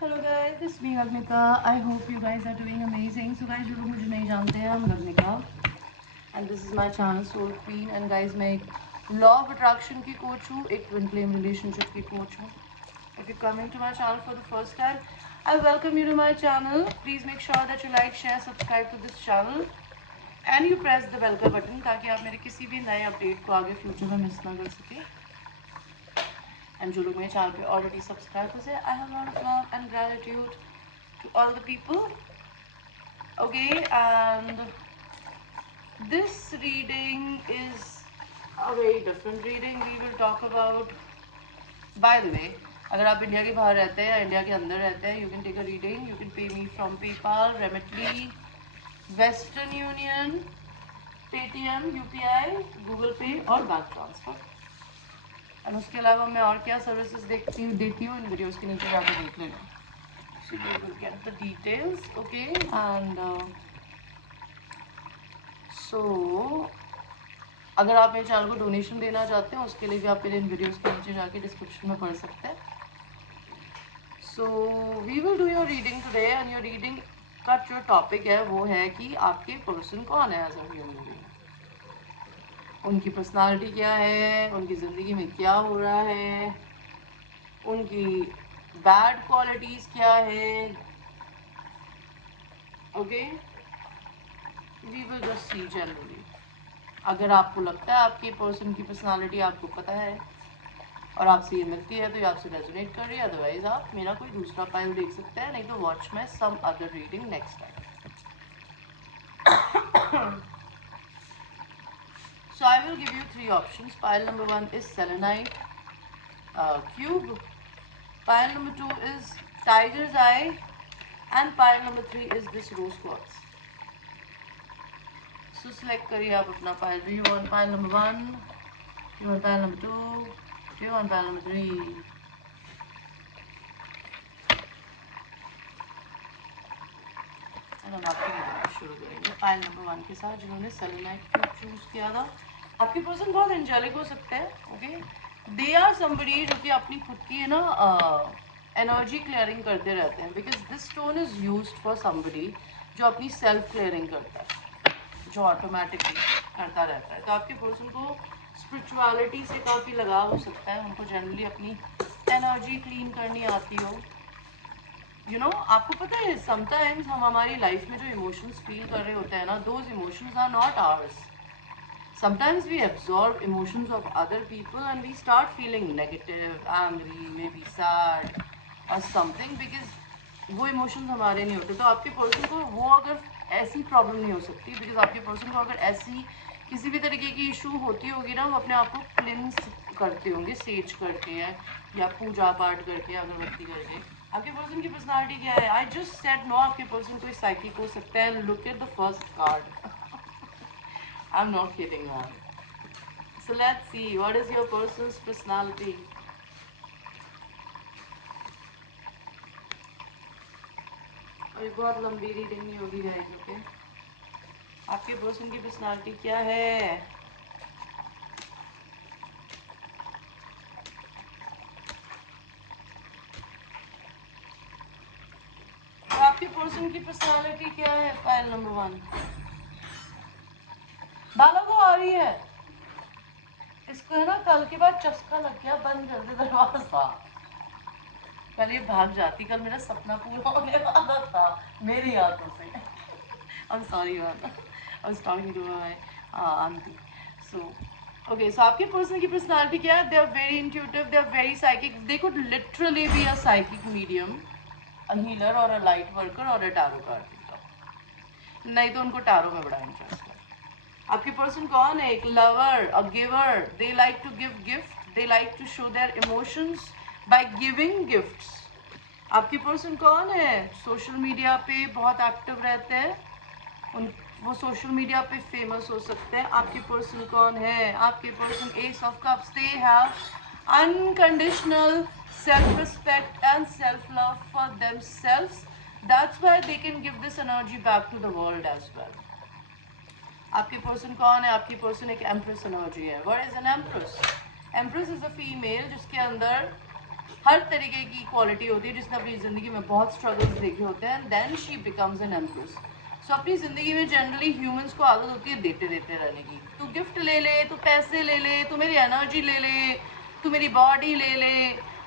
Hello guys, this is me Agnika. I hope you guys are doing amazing. So guys, जो लोग मुझे नहीं जानते हैं, I'm Agnika and this is my channel Soul Queen. And guys, मैं एक law of attraction की coach हूँ, एक twin flame relationship की coach हूँ. If you're coming to my channel for the first time, I welcome you to my channel. Please make sure that you like, share, subscribe to this channel and you press the bell का button ताकि आप मेरे किसी भी नए update को आगे future में miss ना कर सकें. And जो लोग मेरे चैनल पे ऑलरेडी सब्सक्राइबर्स है, I have lot of love and gratitude to all the people. Okay, and this reading is a very different reading. We will talk about, by the way, अगर आप India के बाहर रहते हैं या India के अंदर रहते हैं, you can take a reading. You can pay me from PayPal, Remitly, Western Union, Paytm, UPI, Google Pay और बैंक ट्रांसफर. और उसके अलावा मैं और क्या सर्विसेज देती हूँ इन वीडियोस के नीचे जाकर देख लेना. So you will get the details. Okay, and so अगर आप मेरे चैनल को डोनेशन देना चाहते हैं, उसके लिए भी आप मेरे इन वीडियोस के नीचे जाके डिस्क्रिप्शन में पढ़ सकते हैं. So we will do your reading today and your reading का जो टॉपिक है वो है कि आपके पर्सन कौन है एज अ ह्यूमन बीइंग. उनकी पर्सनालिटी क्या है, उनकी ज़िंदगी में क्या हो रहा है, उनकी बैड क्वालिटीज़ क्या है. Okay, we will just see generally. अगर आपको लगता है आपके पर्सन की पर्सनालिटी आपको पता है और आपसे ये मिलती है तो ये आपसे रेजोनेट कर रही है, अदरवाइज आप मेरा कोई दूसरा फाइल देख सकते हैं, नहीं तो watch my some other reading next time. So I will give you three options. Pile number 1 is selenite cube. Pile number 2 is tiger's eye. And pile number 3 is this rose quartz. So select करिए आप अपना pile. Do you want pile number 1? Do you want pile number 2? Do you want pile number 3? And हम आपकी video शुरू करेंगे pile number 1 के साथ, जिन्होंने selenite cube चूज किया था. आपके पर्सन बहुत एंजेलिक हो सकते हैं. ओके, दे आर समबडी जो कि अपनी खुद की है ना एनर्जी क्लियरिंग करते रहते हैं. Because this stone is used for somebody जो अपनी सेल्फ क्लियरिंग करता है, जो ऑटोमेटिकली करता रहता है. तो आपके पर्सन को स्पिरिचुअलिटी से काफ़ी लगाव हो सकता है. उनको जनरली अपनी एनर्जी क्लीन करनी आती हो. यू नो, आपको पता है समटाइम्स हम हमारी लाइफ में जो इमोशंस फील कर रहे होते हैं ना, those emotions are not ours. Sometimes we absorb emotions of other people and we start feeling negative, angry, maybe sad or something because वो emotions हमारे नहीं होते. तो आपके person को वो अगर ऐसी problem नहीं हो सकती, because आपके person को अगर ऐसी किसी भी तरीके की issue होती होगी ना, वो अपने आप को cleanse करते होंगे सेज करके या पूजा पाठ करके, अगरबत्ती करके. आपके पर्सन की पर्सनालिटी क्या है? I just said no. आपके पर्सन कोई साइकिक हो सकता है. Look at the first card. I'm not kidding, man. So let's see, what is your person's personality? अभी बहुत लंबी रीडिंग नहीं होगी गाइस. ओके, आपके पर्सन की पर्सनालिटी क्या है? तो आपके पर्सन की पर्सनालिटी क्या है? File number 1. बालों को आ रही है इसको, है ना, कल के बाद चस्का लग गया. बंद कर दे दरवाजा. कल ये भाग जाती, कल मेरा सपना पूरा होने वाला था मेरी हाथों से. I'm sorry man, I was talking to my auntie. So okay, so आपके पर्सन की पर्सनालिटी क्या है? They are very intuitive, they are very psychic. They could literally be a psychic medium, a healer or a light worker or a tarot card reader. नहीं तो उनको tarot में बड़ा interest है. आपके पर्सन कौन है? एक lover, a giver. They like to give gift. They like to show their emotions by giving gifts. आपके पर्सन कौन है? सोशल मीडिया पे बहुत एक्टिव रहते हैं. वो सोशल मीडिया पे फेमस हो सकते हैं. आपके पर्सन कौन है? आपके person ace of cups. They have unconditional self respect and self love for themselves. That's why they can give this energy back to the world as well. आपके person कौन है? आपकी पर्सन एक एम्प्रेस एनर्जी है. What is an empress? Empress is a female जिसके अंदर हर तरीके की क्वालिटी होती है जिसने अपनी ज़िंदगी में बहुत स्ट्रगल्स देखे होते हैं, and then she becomes an empress. So अपनी ज़िंदगी में जनरली ह्यूमंस को आदत होती है देते देते रहने की। तू गिफ्ट ले ले, तू पैसे ले ले, तू मेरी एनर्जी ले ले, तू मेरी बॉडी ले ले।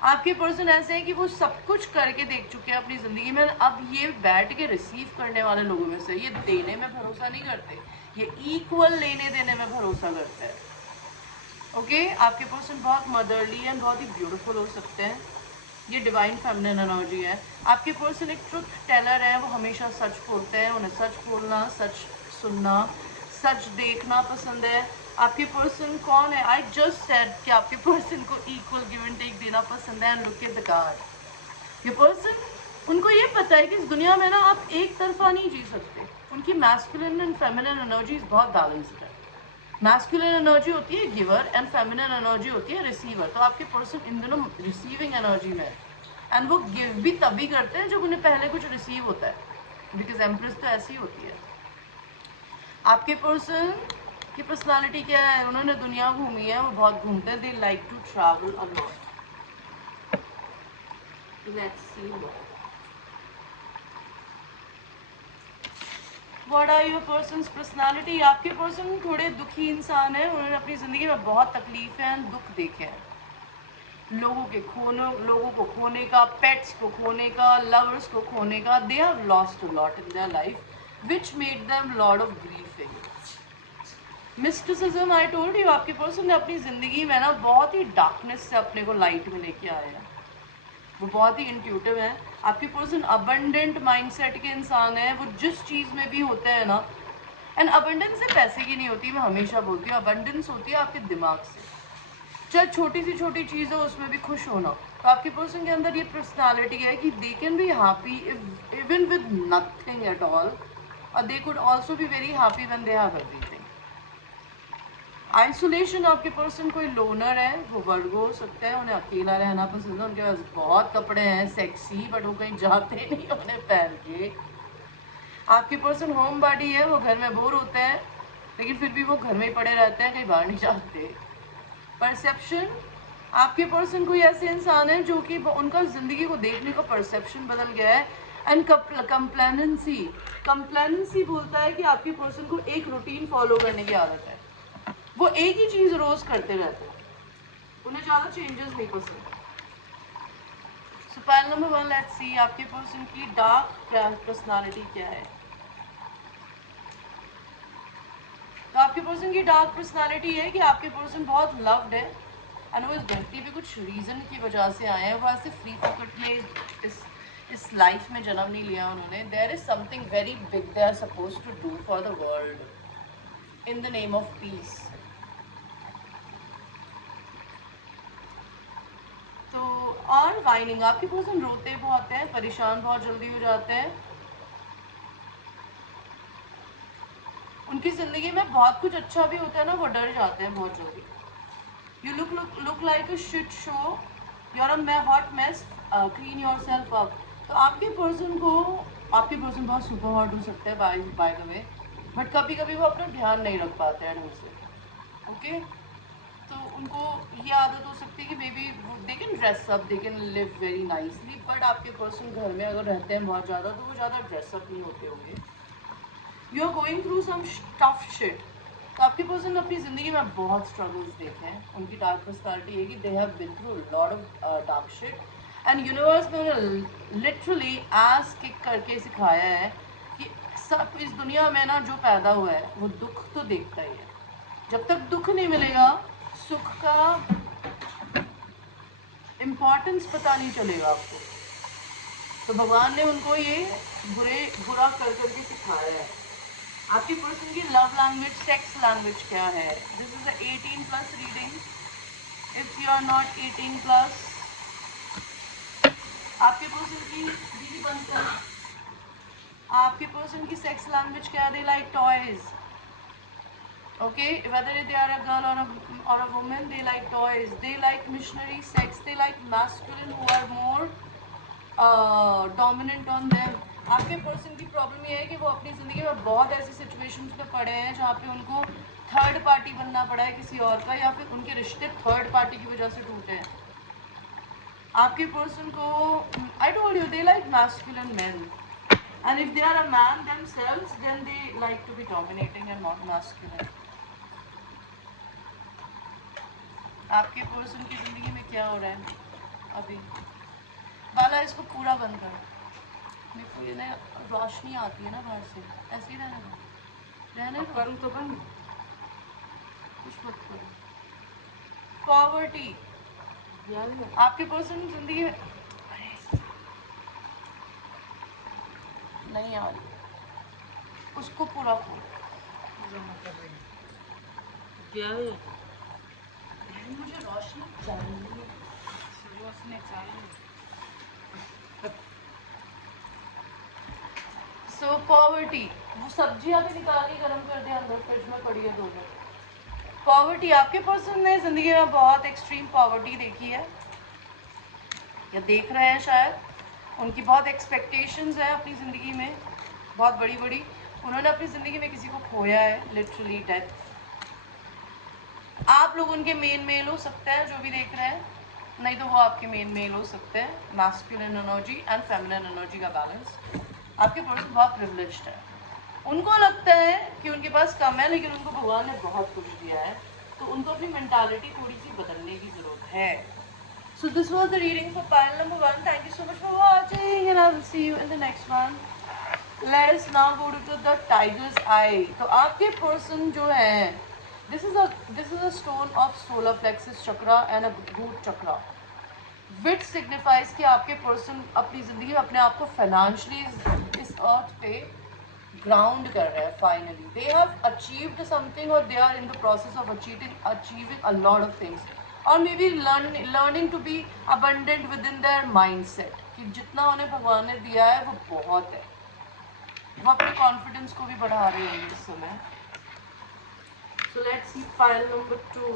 आपके पर्सन ऐसे हैं कि वो सब कुछ करके देख चुके हैं अपनी ज़िंदगी में, अब ये बैठ के रिसीव करने वाले लोगों में से ये देने में भरोसा नहीं करते, ये इक्वल लेने देने में भरोसा करते हैं। ओके आपके पर्सन बहुत मदरली एंड बहुत ही ब्यूटीफुल हो सकते हैं, ये डिवाइन फेमिनिन एनर्जी है। आपके पर्सन एक ट्रुथ टेलर है, वो हमेशा सच बोलते हैं, उन्हें सच बोलना, सच सुनना, सच देखना पसंद है। आपके पर्सन कौन है? आई जस्ट सेड कि आपके पर्सन को इक्वल गिव एंड टेक देना पसंद है, and look at the card. ये पर्सन, उनको ये पता है कि इस दुनिया में ना आप एक तरफा नहीं जी सकते। उनकी मैस्कुलिन एंड फेमिनिन एनर्जीज बहुत बैलेंस्ड है। मैस्कुलिन एनर्जी होती है गिवर एंड फेमिनिन एनर्जी होती है रिसीवर। तो आपके पर्सन इन दोनों रिसीविंग एनर्जी में है, एंड वो गिव भी तभी करते हैं जब उन्हें पहले कुछ रिसीव होता है, बिकॉज एम्प्रेस तो ऐसी होती है। आपके पर्सन की पर्सनालिटी क्या है? उन्होंने दुनिया घूमी है, वो बहुत घूमते हैं, they like to travel a lot. Let's see what are your persons personality. आपके पर्सन थोड़े दुखी इंसान है, उन्होंने अपनी ज़िंदगी में बहुत तकलीफें एंड दुख देखे हैं, लोगों को खोने का, पेट्स को खोने का, लवर्स को खोने का। They have lost a lot in their life which made them lot of grieving. Mysticism, I told you, आपके पर्सन ने अपनी ज़िंदगी में ना बहुत ही डार्कनेस से अपने को लाइट में लेके आए हैं, वो बहुत ही इंट्यूटिव है। आपके पर्सन अबंडेंट माइंडसेट के इंसान है, वो जिस चीज़ में भी होते हैं ना, एंड अबंडेंस से पैसे की नहीं होती, मैं हमेशा बोलती हूँ, अबंडेंस होती है आपके दिमाग से। चाहे छोटी सी छोटी चीज़ हो उसमें भी खुश होना। तो आपके पर्सन के अंदर ये पर्सनालिटी है कि they can be happy even with nothing at all, और they could also be very happy when they have everything. Isolation, आपके पर्सन कोई लोनर है, वो वर्गो हो सकता है, उन्हें अकेला रहना पसंद है, उनके पास बहुत कपड़े हैं सेक्सी, बट वो कहीं जाते नहीं उन्हें पहन के। आपके पर्सन होम बॉडी है, वो घर में बोर होते हैं, लेकिन फिर भी वो घर में ही पड़े रहते हैं, कहीं बाहर नहीं जाते। परसेप्शन, आपके पर्सन कोई ऐसे इंसान है जो कि उनका ज़िंदगी को देखने का परसेप्शन बदल गया है। एंड कंप्लेनेंसी, कंप्लेनेंसी बोलता है कि आपके पर्सन को एक रूटीन फॉलो करने की आदत है, वो एक ही चीज़ रोज़ करते रहते हैं, उन्हें ज़्यादा चेंजेस नहीं पसंद। सो पैनल नंबर 1, लेट्स सी आपके पर्सन की डार्क पर्सनालिटी क्या है। तो आपके पर्सन की डार्क पर्सनालिटी है कि आपके पर्सन बहुत लव्ड है, एंड वो इस धरती पे कुछ रीज़न की वजह से आए हैं, वो ऐसे फ्री फोकट में इस लाइफ में जन्म नहीं लिया उन्होंने। There is something very big they are suppose to do for the world in the name of peace. तो और वाइनिंग, आपके पर्सन रोते बहुत हैं, परेशान बहुत जल्दी हो जाते हैं, उनकी ज़िंदगी में बहुत कुछ अच्छा भी होता है ना, वो डर जाते हैं बहुत जल्दी। You look like a shit show. You're a hot mess. Clean yourself up. तो आपके पर्सन बहुत सुपर हॉट हो सकता है बाय द वे, बट कभी कभी वो अपना ध्यान नहीं रख पाते हैं ढंग से। ओके तो उनको ये आदत हो सकती है कि may be they can dress up, they can live very nicely, but आपके पर्सन घर में अगर रहते हैं बहुत ज़्यादा तो वो ज़्यादा ड्रेसअप नहीं होते होंगे। You are going through some tough shit. तो आपके पर्सन अपनी ज़िंदगी में बहुत स्ट्रगल्स देखे हैं, उनकी डार्क पर्सनालिटी है कि they have been through lot of dark shit, and universe ने उन्हें लिटरली एस किक करके सिखाया है कि सब इस दुनिया में ना जो पैदा हुआ है वो दुख तो देखता ही है, जब तक दुख नहीं मिलेगा सुख का इम्पॉर्टेंस पता नहीं चलेगा आपको। तो भगवान ने उनको ये बुरा कर करके सिखाया है। आपकी पर्सन की लव लैंग्वेज, सेक्स लैंग्वेज क्या है? This is a 18+ reading. If you are not 18+, आपके पर्सन की दीदी बनकर, आपके पर्सन की सेक्स लैंग्वेज क्या है? They like toys. Okay, whether they are a girl or a woman, they like toys. They like missionary sex. They like masculine who are more dominant on them. आपके person की problem ये है कि वो अपनी ज़िंदगी में बहुत ऐसी सिचुएशंस पे पड़े हैं जहाँ पे उनको थर्ड पार्टी बनना पड़ा है किसी और का, या फिर उनके रिश्ते थर्ड पार्टी की वजह से टूटे हैं। आपके पर्सन को, आई told you, they like masculine main, and if they are a man themselves then they like to be dominating and not masculine. आपके पर्सन की जिंदगी में क्या हो रहा है अभी? बाला इसको पूरा बंद कर, मेरे को ये ना रोशनी आती है ना बाहर से, ऐसे ही रहने दो करूँ तो बंद, कुछ मत करो. पॉवर्टी, आपके पर्सन की जिंदगी में नहीं आ रही, उसको पूरा खोलो. मुझे रोशनी चाहिए, रोशनी चाहिए. सो पॉवर्टी, वो सब्जियां भी निकाल के गर्म कर दे, अंदर फ्रिज में पड़ी है 2 मिनट. पॉवर्टी, आपके पर्सन ने जिंदगी में बहुत एक्सट्रीम पॉवर्टी देखी है या देख रहे हैं शायद. उनकी बहुत एक्सपेक्टेशंस है अपनी ज़िंदगी में, बहुत बड़ी बड़ी. उन्होंने अपनी ज़िंदगी में किसी को खोया है, लिटरली डेथ. आप लोग उनके मेन मेल हो सकते हैं जो भी देख रहे हैं, नहीं तो वो आपके मेन मेल हो सकते हैं. Masculine energy and feminine energy का बैलेंस. आपके पर्सन बहुत प्रिविलेज्ड है. उनको लगता है कि उनके पास कम है, लेकिन उनको भगवान ने बहुत कुछ दिया है, तो उनको अपनी मेंटालिटी थोड़ी सी बदलने की ज़रूरत है. So this was the reading for pile number 1. Thank you so much for watching and I will see you in the next one. Let us now go to the tiger's eye. तो आपके person जो है, this is a stone of solar plexus chakra and a root chakra, which signifies कि आपके person अपनी ज़िंदगी में अपने आप को financially इस earth पे ground कर रहे हैं. Finally, they have achieved something or they are in the process of achieving a lot of things. और मे be learning to be abundant within their mindset, कि जितना उन्हें भगवान ने दिया है वो बहुत है. वो अपने कॉन्फिडेंस को भी बढ़ा रहे हैं इस समय. So let's see file number 2,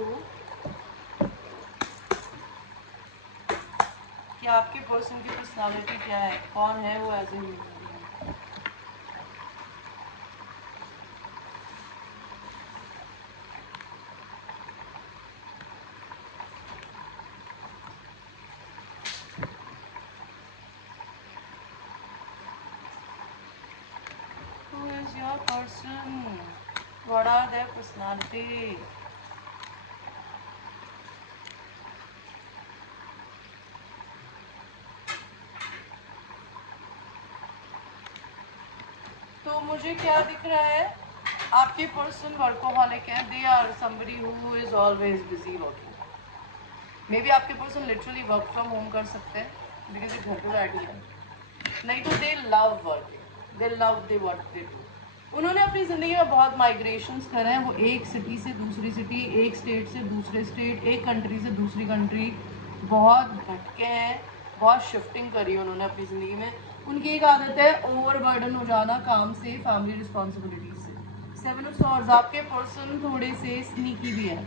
कि आपके पर्सन की पर्सनालिटी क्या है, कौन है वो as a human. Your person, what are their personality? तो मुझे क्या दिख रहा है, आपके पर्सन वर्कोहॉलिक है. They are somebody who is always busy working. Maybe आपके person literally work from home कर सकते हैं, बिकॉज ये घर पे बैठी है. नहीं तो दे love working, they love they work they do. उन्होंने अपनी ज़िंदगी में बहुत माइग्रेशंस करे हैं. वो एक सिटी से दूसरी सिटी, एक स्टेट से दूसरे स्टेट, एक कंट्री से दूसरी कंट्री, बहुत भटके हैं, बहुत शिफ्टिंग करी है उन्होंने अपनी ज़िंदगी में. उनकी एक आदत है ओवरबर्डन हो जाना काम से, फैमिली रिस्पॉन्सिबिलिटीज से. 7 ऑफ सॉर्ड्स, आपके पर्सन थोड़े से स्नीकी भी है.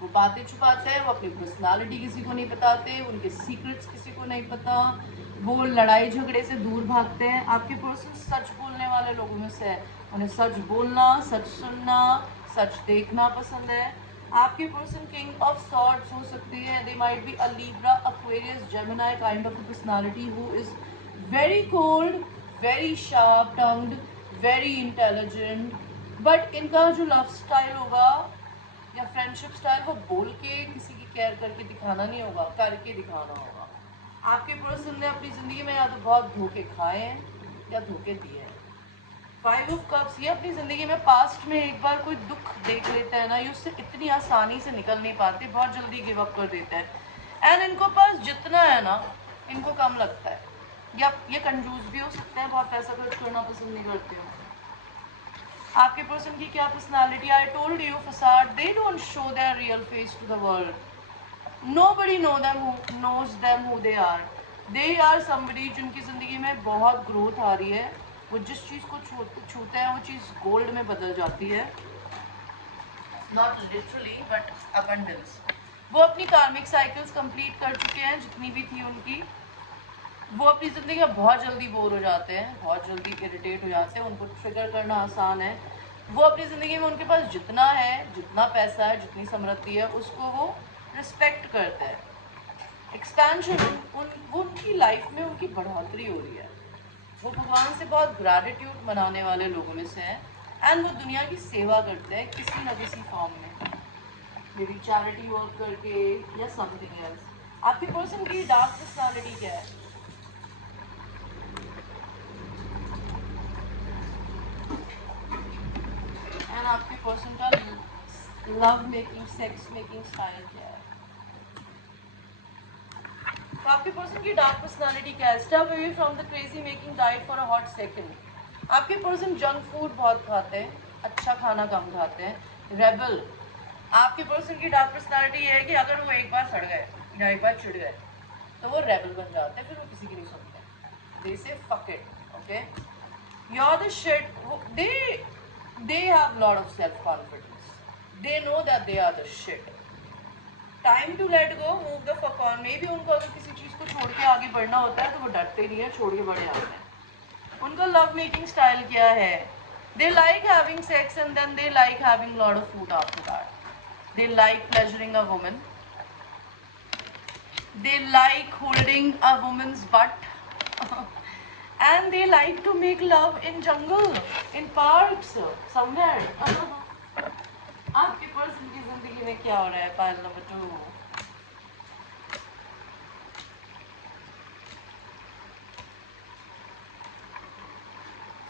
वो बातें छुपाते हैं, वो अपनी पर्सनालिटी किसी को नहीं बताते, उनके सीक्रेट्स किसी को नहीं पता, वो लड़ाई झगड़े से दूर भागते हैं. आपके पर्सन सच बोलने वाले लोगों में से है. उन्हें सच बोलना, सच सुनना, सच देखना पसंद है. आपके पर्सन किंग ऑफ सॉर्ड्स हो सकती है. They might be a Libra, Aquarius, Gemini kind of a personality who is very cold, very sharp tongued, very intelligent. But इनका जो लव स्टाइल होगा या फ्रेंडशिप स्टाइल, वो बोल के किसी की केयर करके दिखाना नहीं होगा, करके दिखाना होगा. आपके पर्सन ने अपनी ज़िंदगी में या तो बहुत धोखे खाए हैं या धोखे दिए हैं. 5 ऑफ कप्स, ये अपनी ज़िंदगी में पास्ट में एक बार कोई दुख देख लेते हैं ना, ये उससे इतनी आसानी से निकल नहीं पाते, बहुत जल्दी गिव अप कर देते हैं. एंड इनको पास जितना है ना, इनको कम लगता है. या ये कंजूस भी हो सकते हैं, बहुत पैसा खर्च करना पसंद नहीं करते हो. आपके पर्सन की क्या personality? I told you, facade. They don't show their real face to the world. Nobody knows them who they are. They are somebody जिनकी ज़िंदगी में बहुत ग्रोथ आ रही है. वो जिस चीज़ को छूते हैं वो चीज़ गोल्ड में बदल जाती है. Not literally but abundance. वो अपनी कार्मिक साइकिल्स कंप्लीट कर चुके हैं जितनी भी थी उनकी. वो अपनी ज़िंदगी में बहुत जल्दी बोर हो जाते हैं, बहुत जल्दी इरिटेट हो जाते हैं. उनको ट्रिगर करना आसान है. वो अपनी ज़िंदगी में उनके पास जितना है, जितना पैसा है, जितनी समृद्धि है, उसको वो रिस्पेक्ट करते हैं. एक्सपेंशन, उनकी लाइफ में उनकी बढ़ोतरी हो रही है। वो भगवान से बहुत ग्रैटिट्यूड मनाने वाले लोगों में से हैं एंड वो दुनिया की सेवा करते हैं किसी न किसी फॉर्म में, मे बी चैरिटी वर्क करके या समथिंग एल्स। आपके पर्सन की डार्क पर्सनालिटी क्या है? एंड आपके पर्सन का love making, sex making style क्या है? तो आपके पर्सन की डार्क पर्सनालिटी क्या है? Step away from the crazy making diet for a hot second. आपके पर्सन जंक फूड बहुत खाते हैं, अच्छा खाना कम खाते हैं। रेबल, आपके पर्सन की डार्क पर्सनालिटी ये है कि अगर वो एक बार सड़ गए या एक बार चिढ़ गए तो वो रेबल बन जाते हैं, फिर वो किसी की नहीं सुनते। They say fuck it, okay, you are the shit. They have lot of self confidence, they know that they are the shit. Time to let go, move the fuck on. Maybe उनको अगर किसी चीज़ को छोड़ के आगे बढ़ना होता है तो वो डरते नहीं है, छोड़ के बढ़े आते हैं। उनका लव मेकिंग स्टाइल क्या है? They like having sex and then they like having lot of food after that. They like pleasuring a woman, they like holding a woman's but and they like to make love in jungle, in parks, somewhere. आपके person की जिंदगी में क्या हो रहा है? Pile number 2।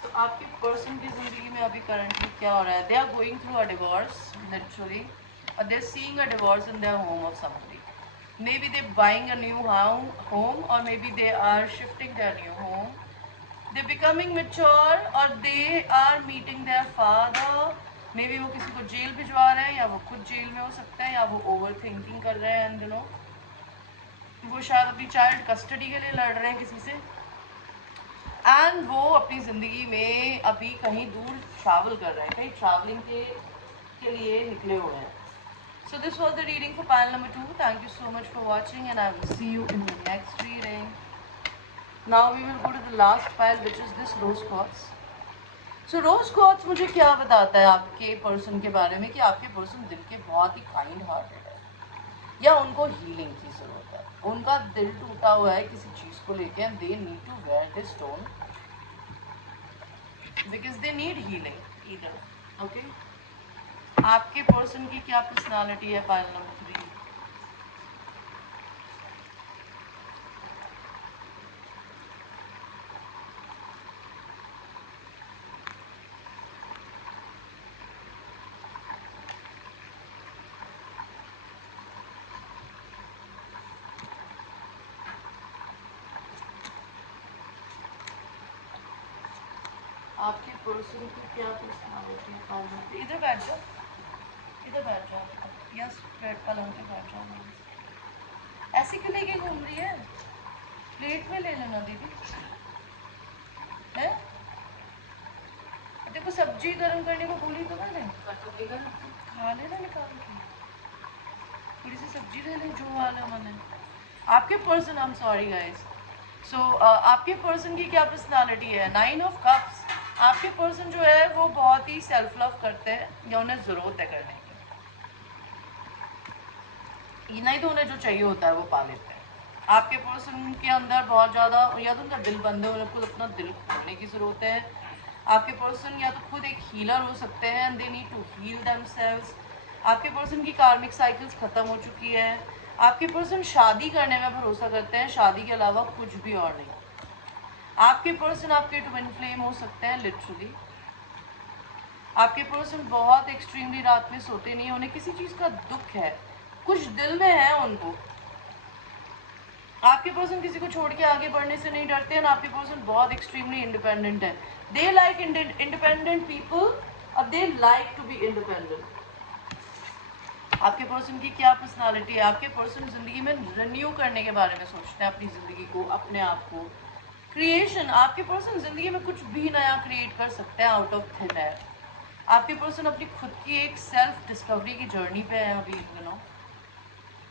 तो आपके पर्सन की जिंदगी में अभी करंटली क्या हो रहा है? They are going through a divorce literally, और they are seeing a divorce in their home of somebody. Maybe they buying a new home, और may be they are shifting their new home. They becoming mature और they are meeting their father. Maybe वो किसी को jail भिजवा रहे हैं, या वो खुद जेल में हो सकते हैं, या वो ओवर थिंकिंग कर रहे हैं इन दिनों। वो शायद अपनी चाइल्ड कस्टडी के लिए लड़ रहे हैं किसी से, एंड वो अपनी ज़िंदगी में अभी कहीं दूर ट्रैवल कर रहे हैं, कहीं ट्रैवलिंग के लिए निकले हुए हैं। So this was the reading for pile number 2. Thank you so much for watching and I will see you in the next reading. Now we will go to the last pile, which is this rose quartz. So rose quartz मुझे क्या बताता है आपके person के बारे में कि आपके पर्सन दिल के बहुत ही काइंड हार्टेड है, या उनको हीलिंग की ज़रूरत है। उनका दिल टूटा हुआ है किसी चीज़ को लेके, and they need to wear this stone because they need healing either, okay. आपके पर्सन की क्या पर्सनालिटी है? Pile number 3। आपके पर्सन की क्या पर्सनालिटी है? Pile number 3। इधर बैठ जाओ, इधर बैठ जाओ, यस बैठ, पलंग पे बैठ जाओ। ऐसे क्यों लेके घूम रही है? प्लेट में ले लेना दीदी, है? देखो सब्जी गर्म करने को बोली तो मैंने, खा लेना निकाल के, थोड़ी सी सब्जी ले ले, जो वाला मन है। आपके person, I am sorry guys, so आपके पर्सन की क्या पर्सनालिटी है? 9 ऑफ कप्स। आपके पर्सन जो है वो बहुत ही सेल्फ लव करते हैं, या उन्हें ज़रूरत है करने की, नहीं तो उन्हें जो चाहिए होता है वो पा लेते हैं। आपके पर्सन के अंदर बहुत ज़्यादा, या तो उनका दिल बंद है, उन्हें खुद अपना दिल खोलने की ज़रूरत है। आपके पर्सन या तो खुद एक हीलर हो सकते हैं, and they need to heal themselves. आपके पर्सन की कार्मिक साइकिल्स ख़त्म हो चुकी है। आपके पर्सन शादी करने में भरोसा करते हैं, शादी के अलावा कुछ भी और नहीं। आपके पर्सन आपके ट्विन फ्लेम हो सकते हैं लिटरली। आपके पर्सन बहुत एक्सट्रीमली रात में सोते नहीं, उन्हें किसी चीज़ का दुख है, कुछ दिल में है उनको। आपके पर्सन किसी को छोड़ के आगे बढ़ने से नहीं डरते हैं, आपके पर्सन बहुत एक्सट्रीमली इंडिपेंडेंट है। दे लाइक इंडिपेंडेंट पीपल, और they like to be independent. आपके पर्सन की क्या पर्सनालिटी है? आपके पर्सन ज़िंदगी में रिन्यू करने के बारे में सोचते हैं, अपनी ज़िंदगी को, अपने आप को, क्रिएशन। आपके पर्सन ज़िंदगी में कुछ भी नया क्रिएट कर सकते हैं आउट ऑफ थिन एयर। आपके पर्सन अपनी खुद की एक सेल्फ डिस्कवरी की जर्नी पे है अभी इन दिनों।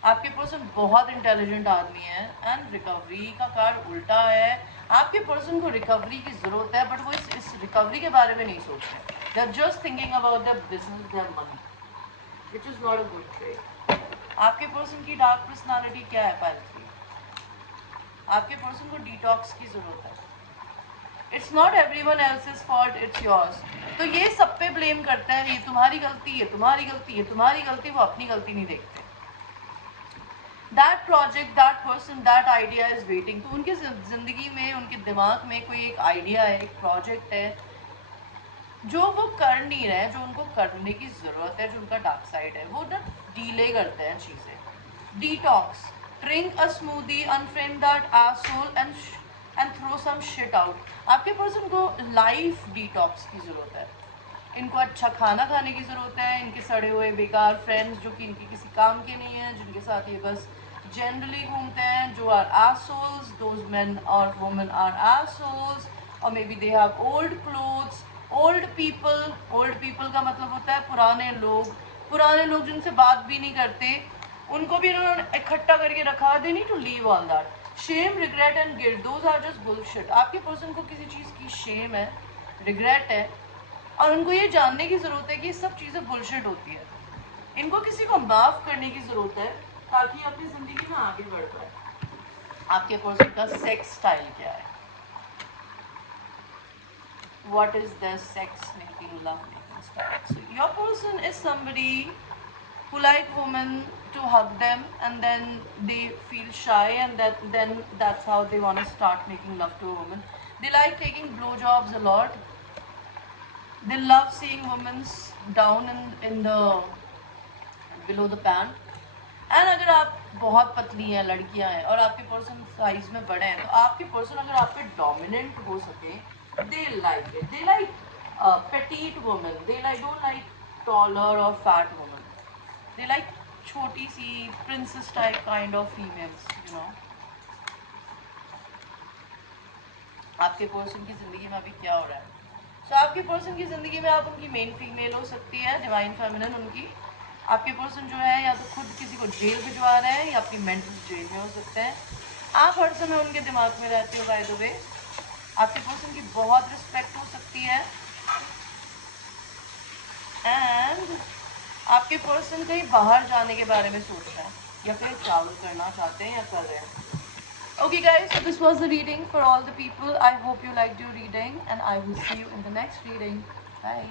आपके पर्सन बहुत इंटेलिजेंट आदमी है, एंड रिकवरी का कार्ड उल्टा है। आपके पर्सन को रिकवरी की ज़रूरत है, बट वो इस रिकवरी के बारे में नहीं सोच रहे। They are just thinking about their business, their money, which is not a good trait. आपके पर्सन की डार्क पर्सनालिटी क्या है? पाइल 3। आपके पर्सन को डिटॉक्स की ज़रूरत है. It's not everyone else's fault, it's yours. तो ये सब पे ब्लेम करते हैं, ये तुम्हारी गलती, ये तुम्हारी गलती, ये तुम्हारी गलती. वो अपनी गलती नहीं देखते. That project, that person, that idea is waiting. तो उनकी ज़िंदगी में, उनके दिमाग में कोई एक आइडिया है, एक प्रोजेक्ट है जो वो कर नहीं रहे हैं, जो उनको करने की ज़रूरत है, जो उनका डार्क साइड है. वो ना डीले करते हैं चीज़ें. Detox, drink a smoothie, unfriend that arsehole and throw some shit out. आपके पर्सन को लाइफ डिटॉक्स की ज़रूरत है. इनको अच्छा खाना खाने की ज़रूरत है. इनके सड़े हुए बेकार फ्रेंड्स जो कि इनके किसी काम के नहीं हैं, जिनके साथ ये बस जनरली घूमते हैं, जो are assholes, those men or women are assholes, or maybe they have old clothes. Old people का मतलब होता है पुराने लोग जिनसे बात भी नहीं करते, उनको भी इन्होंने इकट्ठा करके रखा. They need to leave all that. Shame, regret and guilt, those are just bullshit. आपके पर्सन को किसी चीज़ की शेम है, रिग्रेट है, और उनको ये जानने की ज़रूरत है कि सब चीज़ें बुलशिट होती है. इनको किसी को माफ़ करने की ज़रूरत है ताकि अपनी ज़िंदगी में आगे बढ़ पाए. आपके पर्सन का सेक्स स्टाइल क्या है? What is their sex making, love making style? So your person is somebody who like women to hug them, and then they feel shy, and then that's how they want to start making love to a woman. They like taking blowjobs a lot. They love seeing women down in the below the pant. And अगर आप बहुत पतली हैं, लड़कियां हैं, और आपके person size में बड़े हैं, तो आपके पर्सन अगर आप पे डोमिनेंट हो सके, they like it. They like petite women. They like don't like taller और फैट वुमेन. दे लाइक छोटी सी princess type kind of females, you know. आपके पर्सन की ज़िंदगी में अभी क्या हो रहा है? सो आपके पर्सन की ज़िंदगी में आप उनकी मेन फीमेल हो सकती है, डिवाइन फेमिनिन उनकी. आपके पर्सन जो है या तो खुद किसी को जेल भिजवा रहे हैं या अपनी मेंटल जेल में हो सकते हैं. आप हर समय उनके दिमाग में रहते हो. बाय द वे, आपके पर्सन की बहुत रिस्पेक्ट हो सकती है, एंड आपके पर्सन कहीं बाहर जाने के बारे में सोच रहे हैं या कहीं ट्रैवल करना चाहते हैं या कर रहे हैं. Okay guys, so this was the reading for all the people. I hope you liked your reading, and I will see you in the next reading. Bye.